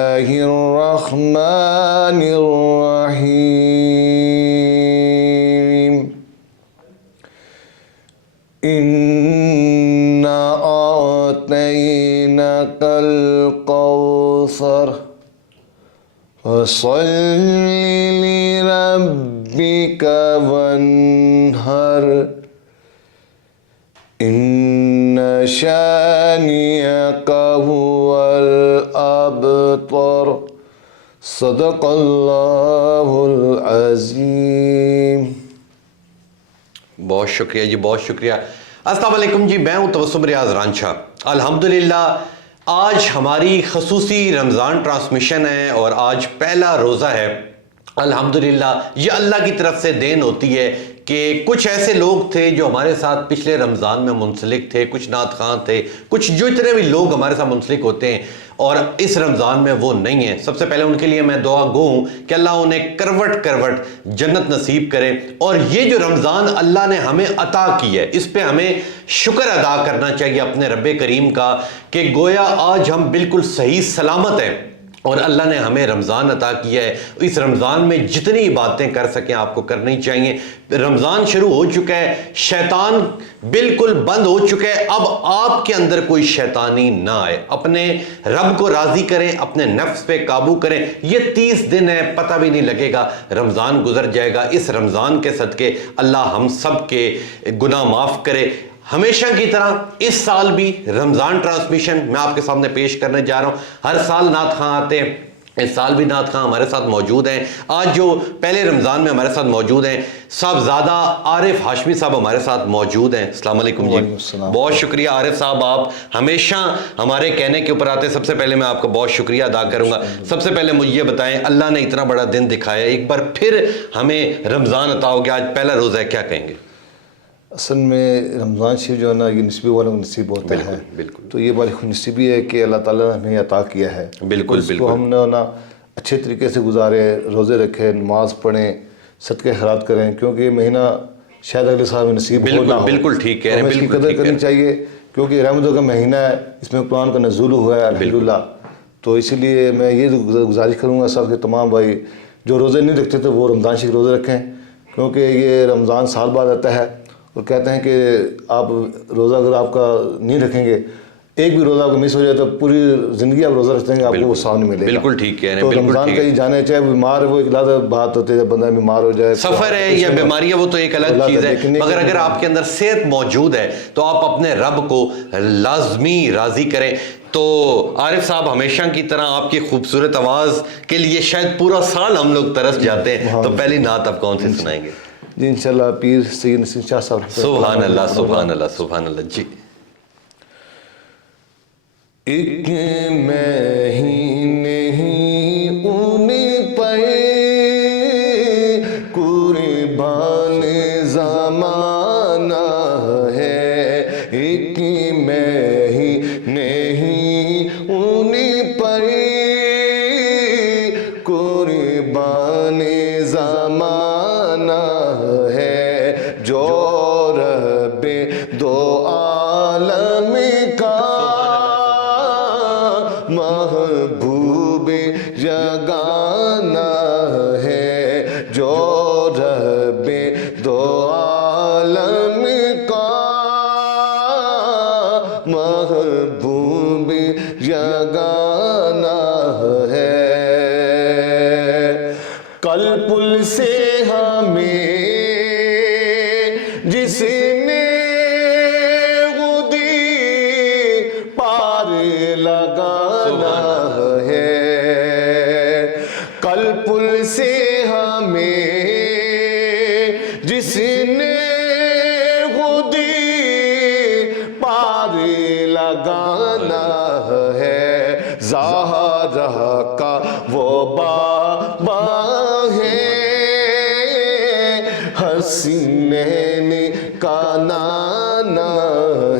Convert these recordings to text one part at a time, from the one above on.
الله الرحمن الرحيم إنا أعطيناك الكوثر فصل لربك وانحر إن شانئك هو الأبتر صدق اللہ العظیم۔ بہت شکریہ جی، بہت شکریہ۔ السلام علیکم جی، میں ہوں تبسم ریاض رانجھا۔ الحمدللہ آج ہماری خصوصی رمضان ٹرانسمیشن ہے اور آج پہلا روزہ ہے۔ الحمدللہ یہ اللہ کی طرف سے دین ہوتی ہے کہ کچھ ایسے لوگ تھے جو ہمارے ساتھ پچھلے رمضان میں منسلک تھے، کچھ نعت خواں تھے، کچھ جو اتنے بھی لوگ ہمارے ساتھ منسلک ہوتے ہیں اور اس رمضان میں وہ نہیں ہیں۔ سب سے پہلے ان کے لیے میں دعا گو ہوں کہ اللہ انہیں کروٹ کروٹ جنت نصیب کرے، اور یہ جو رمضان اللہ نے ہمیں عطا کی ہے اس پہ ہمیں شکر ادا کرنا چاہیے اپنے رب کریم کا کہ گویا آج ہم بالکل صحیح سلامت ہیں اور اللہ نے ہمیں رمضان عطا کیا ہے۔ اس رمضان میں جتنی عبادتیں کر سکیں آپ کو کرنی چاہیے۔ رمضان شروع ہو چکا ہے، شیطان بالکل بند ہو چکا ہے، اب آپ کے اندر کوئی شیطانی نہ آئے۔ اپنے رب کو راضی کریں، اپنے نفس پہ قابو کریں۔ یہ 30 دن ہے، پتہ بھی نہیں لگے گا، رمضان گزر جائے گا۔ اس رمضان کے صدقے اللہ ہم سب کے گناہ معاف کرے۔ ہمیشہ کی طرح اس سال بھی رمضان ٹرانسمیشن میں آپ کے سامنے پیش کرنے جا رہا ہوں۔ ہر سال نعت خواں آتے ہیں، اس سال بھی نعت خواں ہمارے ساتھ موجود ہیں۔ آج جو پہلے رمضان میں ہمارے ساتھ موجود ہیں صاحبزادہ عارف ہاشمی صاحب ہمارے ساتھ موجود ہیں۔ السلام علیکم جی، بہت شکریہ عارف صاحب، آپ ہمیشہ ہمارے کہنے کے اوپر آتے ہیں۔ سب سے پہلے میں آپ کا بہت شکریہ ادا کروں گا۔ سب سے پہلے مجھے یہ بتائیں، اللہ نے اتنا بڑا دن دکھایا، ایک بار پھر ہمیں رمضان عطا ہو گیا، آج پہلا روزہ ہے، کیا کہیں گے؟ اصل میں رمضان شریف جو ہے نا یہ نصیب والوں کو نصیب ہوتا ہے، بالکل، تو یہ بڑی خوش نصیبی ہے کہ اللہ تعالیٰ نے ہمیں عطا کیا ہے۔ بالکل اس کو ہم نے نا اچھے طریقے سے گزارے، روزے رکھے، نماز پڑھیں، صدقے خیرات کریں، کیونکہ یہ مہینہ شاید اگلے سال میں نصیب ہو نہ ہو۔ بالکل ٹھیک ہے، ہمیں اس کی قدر کرنی چاہیے کیونکہ رحمتوں کا مہینہ ہے، اس میں قرآن کا نزول ہوا ہے الحمدللہ۔ تو اسی لیے میں یہ گزارش کروں گا سب کے تمام بھائی جو روزے نہیں رکھتے تو وہ رمضان شریف روزے رکھیں، کیونکہ یہ رمضان سال بعد آتا ہے اور کہتے ہیں کہ آپ روزہ اگر آپ کا نہیں رکھیں گے، ایک بھی روزہ آپ کو مس ہو جائے تو پوری زندگی آپ روزہ رکھتے ہیں آپ کو وہ ثواب نہیں ملے گا۔ بالکل ٹھیک ہے، تو رمضان کا ہی جانے چاہے بیمار وہ ایک علیحدہ بات ہوتی ہے، جب بندہ بیمار ہو جائے، سفر ہے یا بیماری ہے وہ تو ایک الگ چیز ہے، مگر اگر آپ کے اندر صحت موجود ہے تو آپ اپنے رب کو لازمی راضی کریں۔ تو عارف صاحب ہمیشہ کی طرح آپ کی خوبصورت آواز کے لیے شاید پورا سال ہم لوگ ترس جاتے ہیں، تو پہلی نعت آپ کون سی سنائیں گے؟ جی انشاءاللہ پیر سید نسیم شاہ صاحب۔ سبحان اللہ سبحان اللہ سبحان اللہ جی۔ ایک مہینے ہی ان پر قربان زمانہ ہے، ایک مہینے ہی ان پر قربان زمانہ ہے، جو رب دو عالم کا محبوب یگانہ ہے، جو رب دو عالم کا محبوب یگانہ ہے۔ کل پل سے ہمیں جس نے خودی پار لگانا ہے، کل پل سے ہمیں جس نے خودی پار لگانا ہے، زہرا کا وہ بابا ہے، حسنین کا نانا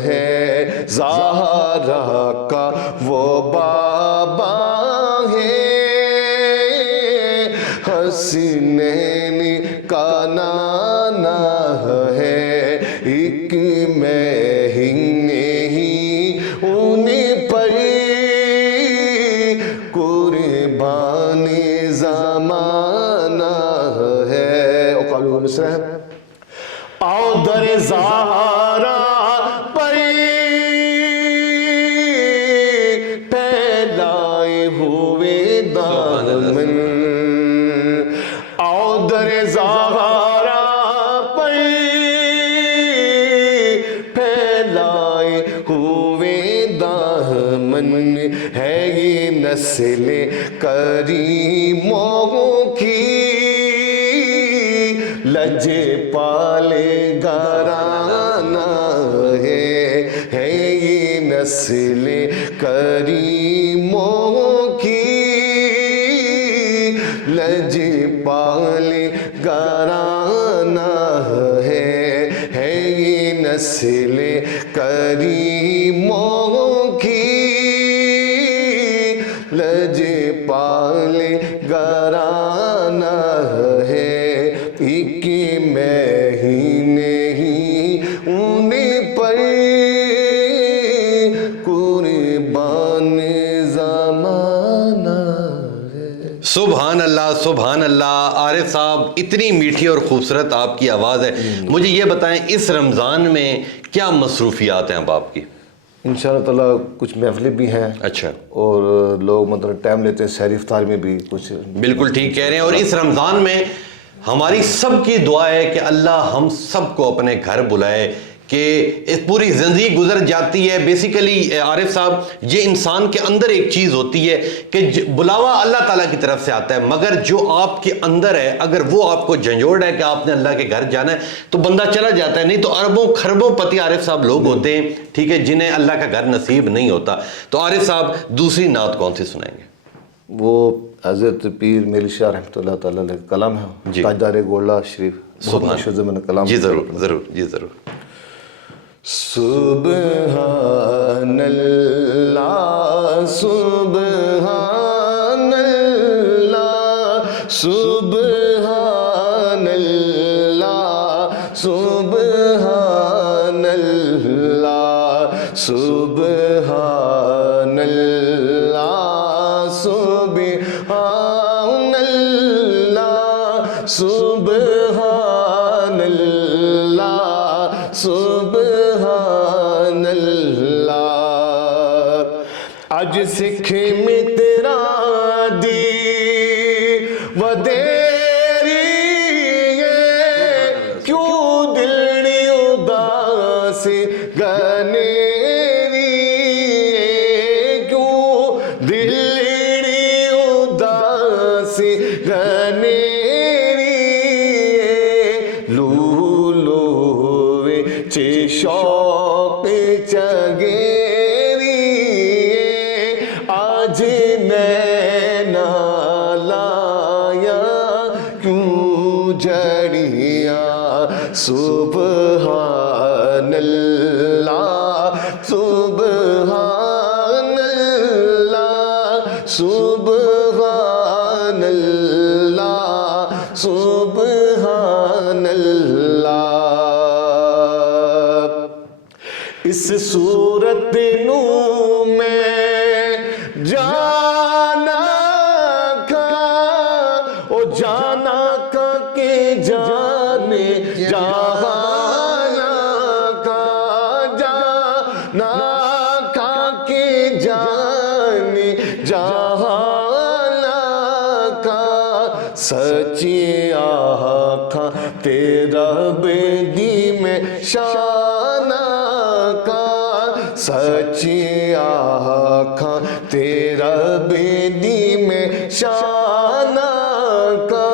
ہے، زہرا کا وہ بابا ہے، حسنین کا نانا ہے، ایک مہینے ہی ان پر قربان زمانہ ہے. اور قابل مصر ہے آؤ در زہرا پر پھیلائے ہوئے دامن. آؤ در زہرا پر پھیلائے ہوئے دامن. ہے یہ نسل کریموں کی لج پالے گھرانہ ہے یہ نسل کریموں کی لج پالے گھرانہ ہے یہ نسل کریموں کی لج پالے گھرانہ ہے. ایک مہینے ہی انہیں پر قربان زمانہ ہے. سبحان اللہ سبحان اللہ. عارف صاحب اتنی میٹھی اور خوبصورت آپ کی آواز ہے. مجھے یہ بتائیں اس رمضان میں کیا مصروفیات ہیں اب آپ کی؟ انشاءاللہ تعالیٰ کچھ محفلیں بھی ہیں. اچھا. اور لوگ مطلب ٹائم لیتے ہیں سحری افطار میں بھی کچھ. بالکل ٹھیک کہہ رہے ہیں. اور اس رمضان میں ہماری سب کی دعا ہے کہ اللہ ہم سب کو اپنے گھر بلائے کہ اس پوری زندگی گزر جاتی ہے. بیسیکلی عارف صاحب یہ انسان کے اندر ایک چیز ہوتی ہے کہ بلاوا اللہ تعالیٰ کی طرف سے آتا ہے، مگر جو آپ کے اندر ہے اگر وہ آپ کو جھنجھوڑ ہے کہ آپ نے اللہ کے گھر جانا ہے تو بندہ چلا جاتا ہے. نہیں تو اربوں خربوں پتی عارف صاحب لوگ ہوتے ہیں ٹھیک ہے جنہیں اللہ کا گھر نصیب نہیں ہوتا. تو عارف صاحب دوسری نعت کون سی سنائیں گے؟ وہ حضرت پیر میلی شاہ رحمۃ اللہ تعالیٰ علیہ کلام ہے جی. تاجدار گولڈا شریف. سبحان زمین کلام. جی ضرور ضرور جی ضرور. سبحان اللہ سبحان اللہ سبحان اللہ سبحان اللہ سبحان اللہ سبحان اللہ سبحان اللہ سبحان اللہ. اج سکھ مترا دی ودیری کیوں دلڑی اداس گنیری کیوں دلڑی اداس گنیری لولو چے شوق چگیری آج نینا لایا کیوں جڑیاں. سبحان اللہ سبحان اللہ سبحان اللہ سبحان اللہ. اس صورت نو میں جانا کا او جانا کا کہ جانے جانا کا جانا کا کہ جانے جانا کا. سچی آنکھاں تیرا بیدی میں شانہ کا سچی آنکھاں تیرا بیدی میں شانہ کا.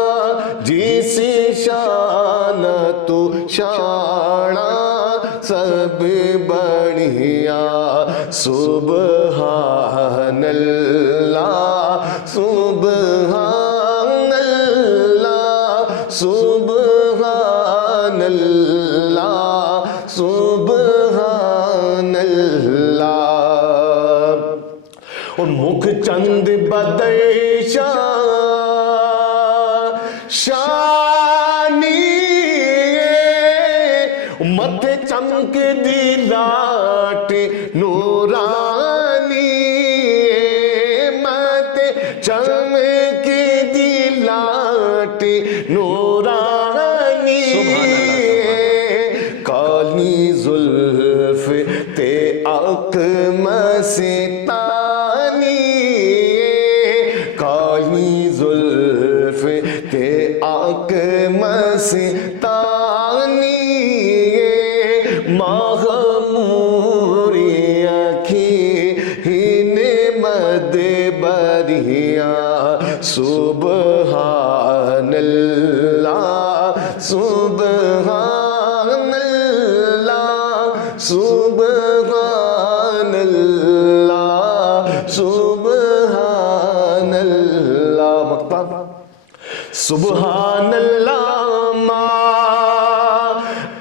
جس شان تو شانہ سب بڑھیا. سبحان اللہ سبحان اللہ سبحان اللہ سبحان اللہ. اور مکھ چند بدیشاں شانی متھے چمک دی لاٹ نورانی مت چمکی دلاٹ نورانی کالی زلف تے آنکھ مستانی کالی زلف تے آنکھ مستانی مغموری اکھیں مد بریاں سبحان اللہ سبحان اللہ سبحان اللہ سبحان اللہ مقطع سبحان اللہ ما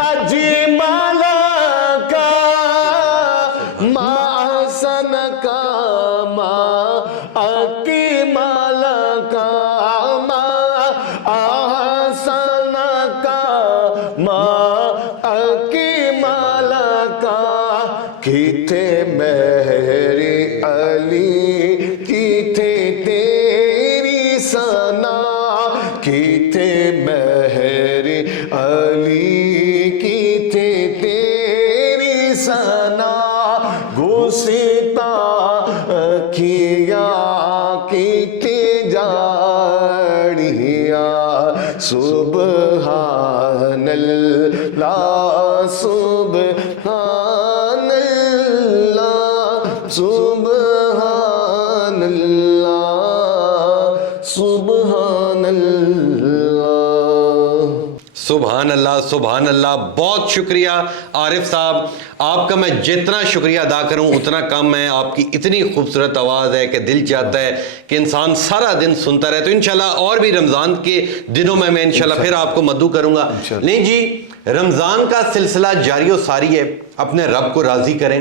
اجمل کا ما احسن کا ما اکمل کا ما احسن کا ما اکمل کا کیتے مہر علی کیتے تیری ثنا کیتے مہر علی کیتے تیری ثنا گستاخیاں کیتے جاڑیاں سبحان اللہ سبحان اللہ سبحان اللہ سبحان اللہ سبحان اللہ سبحان اللہ. بہت شکریہ عارف صاحب, آپ کا میں جتنا شکریہ ادا کروں اتنا کم ہے. آپ کی اتنی خوبصورت آواز ہے کہ دل چاہتا ہے کہ انسان سارا دن سنتا رہے. تو انشاءاللہ اور بھی رمضان کے دنوں میں انشاءاللہ پھر آپ کو مدعو کروں گا. نہیں جی, رمضان کا سلسلہ جاری و ساری ہے. اپنے رب کو راضی کریں,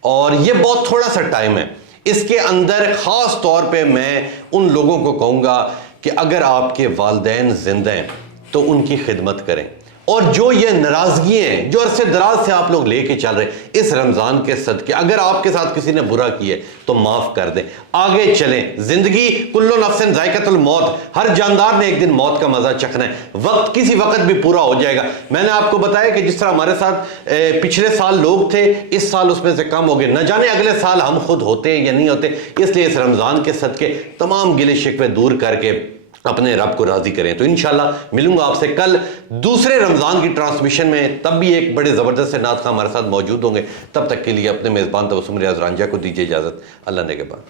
اور یہ بہت تھوڑا سا ٹائم ہے. اس کے اندر خاص طور پہ میں ان لوگوں کو کہوں گا کہ اگر آپ کے والدین زندہ ہیں تو ان کی خدمت کریں, اور جو یہ ناراضگی ہیں جو عرصے دراز سے آپ لوگ لے کے چل رہے اس رمضان کے صدقے, اگر آپ کے ساتھ کسی نے برا کیا تو معاف کر دیں, آگے چلیں. زندگی کلو نفس ذائقۃ الموت, ہر جاندار نے ایک دن موت کا مزہ چکھنا ہے. وقت کسی وقت بھی پورا ہو جائے گا. میں نے آپ کو بتایا کہ جس طرح ہمارے ساتھ پچھلے سال لوگ تھے, اس سال اس میں سے کم ہو گئے. نہ جانے اگلے سال ہم خود ہوتے ہیں یا نہیں ہوتے. اس لیے اس رمضان کے صدقے تمام گلے شکوے دور کر کے اپنے رب کو راضی کریں. تو انشاءاللہ ملوں گا آپ سے کل دوسرے رمضان کی ٹرانسمیشن میں. تب بھی ایک بڑے زبردست سے نعت خواہ ہمارے ساتھ موجود ہوں گے. تب تک کے لیے اپنے میزبان تبسم ریاض رانجھا کو دیجیے اجازت. اللہ نگہبان.